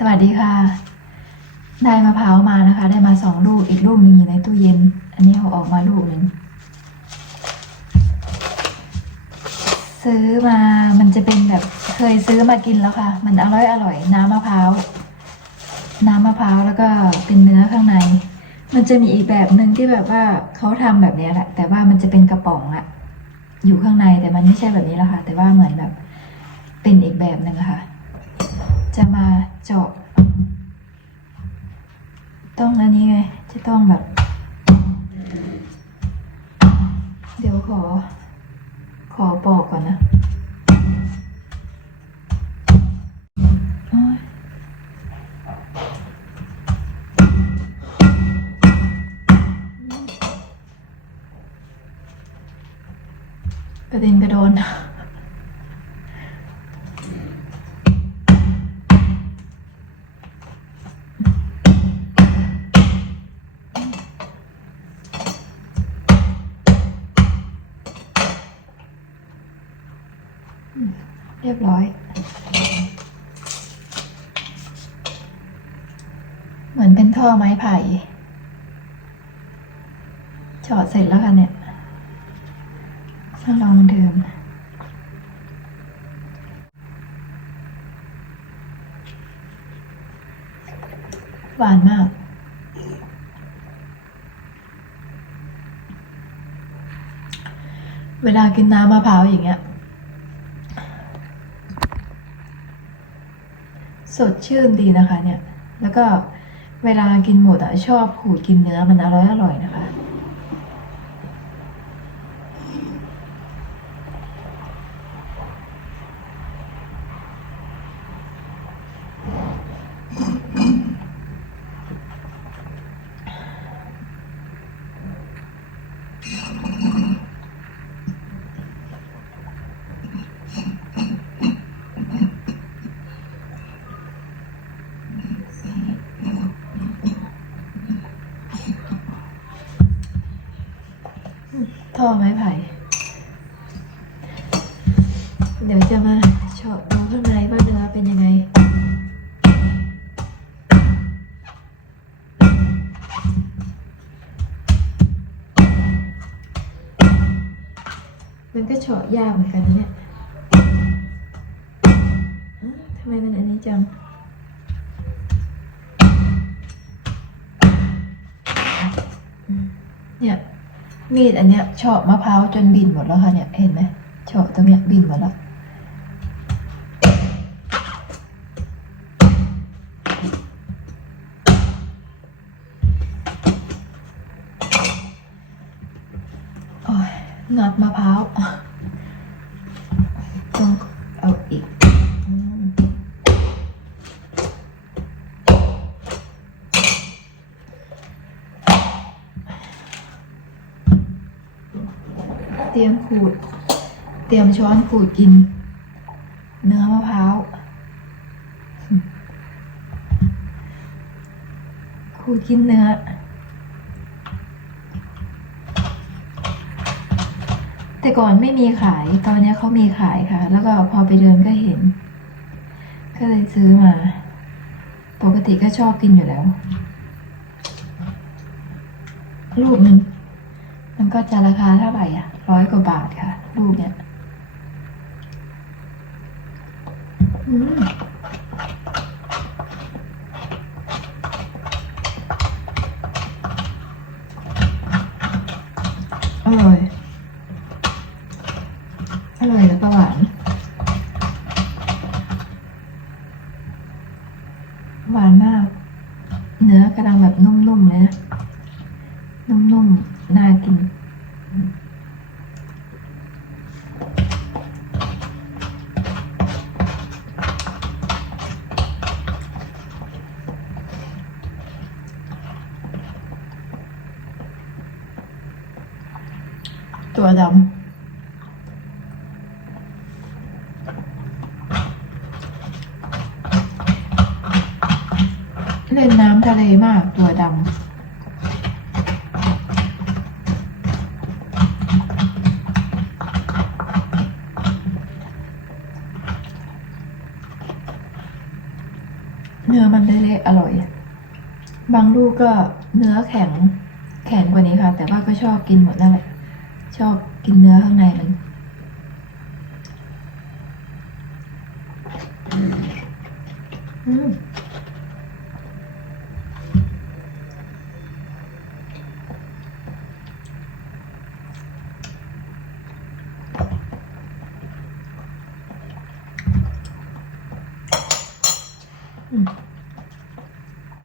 สวัสดีค่ะ ได้มะพร้าวมานะคะ ได้มาสองลูกอีกลูกหนึงอยู่ในตู้เย็น อันนี้เอาออกมาลูกหนึ่งซื้อมามันจะเป็นแบบเคยซื้อมากินแล้วค่ะ มันอร่อยอร่อยน้ำมะพร้าวน้ำมะพร้าวแล้วก็เป็นเนื้อข้างใน มันจะมีอีกแบบหนึ่งที่แบบว่าเขาทำแบบนี้แหละ แต่ว่ามันจะเป็นกระป๋องอะอยู่ข้างในแต่มันไม่ใช่แบบนี้แล้วค่ะ แต่ว่าเหมือนแบบเป็นอีกแบบหนึ่งค่ะ จะมา เจาะ ต้องอันนี้ไง จะต้องแบบ เดี๋ยวขอ ขอปอกก่อนนะโอ๊ยกระเด็นกระโดน รียบร้อย เหมือนเป็นท่อไม้ไผ่จอดเสร็จแล้วค่ะเนี่ยถ้าลองเดื่มหวานมากเวลากินน้ำมะพร้าวอย่างเงี้ย สดชื่นดีนะคะเนี่ย แล้วก็เวลากินหมดอะชอบขูดกินเนื้อมันอร่อยอร่อยนะคะ ท่ อไม้ไผ่ เดี๋ยวจะมาเฉาะดูข้างในว่าเนื้อเป็นยังไงมันก็เฉาะยากเหมือนกันเนี่ยทำไมมันอันนี้จัง เนี่ย มีดอันเนี้ยเฉาะมะพร้าวจนบินหมดแล้วค่ะเนี่ยเห็นไหมเฉาะตรงเนี้ยบินหมดแล้วโอ้ยงัดมะพร้าวต้อง ตรียมขูด เตรียมช้อนขูดกิน เนื้อมะพร้าวขูดกินเนื้อ แต่ก่อนไม่มีขาย ตอนนี้เขามีขายค่ะ แล้วก็พอไปเดินก็เห็น ก็เลยซื้อมา ปกติก็ชอบกินอยู่แล้ว ลูกหนึ่ง มันก็จะราคาเท่าไหร่อะร้อยกว่าบาทค่ะ ลูกเนี่ยอืมอร่อย อร่อยแล้วก็หวาน หวานมาก เนื้อกำลังแบบนุ่มๆเลยนะ นุ่มๆ น่ากิน ตัวดำเล่นน้ำทะเลมากตัวดำ นื้อมันเละๆอร่อย บางลูกก็เนื้อแข็งแข็งกว่านี้ค่ะ แต่ว่าก็ชอบกินหมดนั่นแหละ ชอบกินเนื้อข้างในมันอืมอืม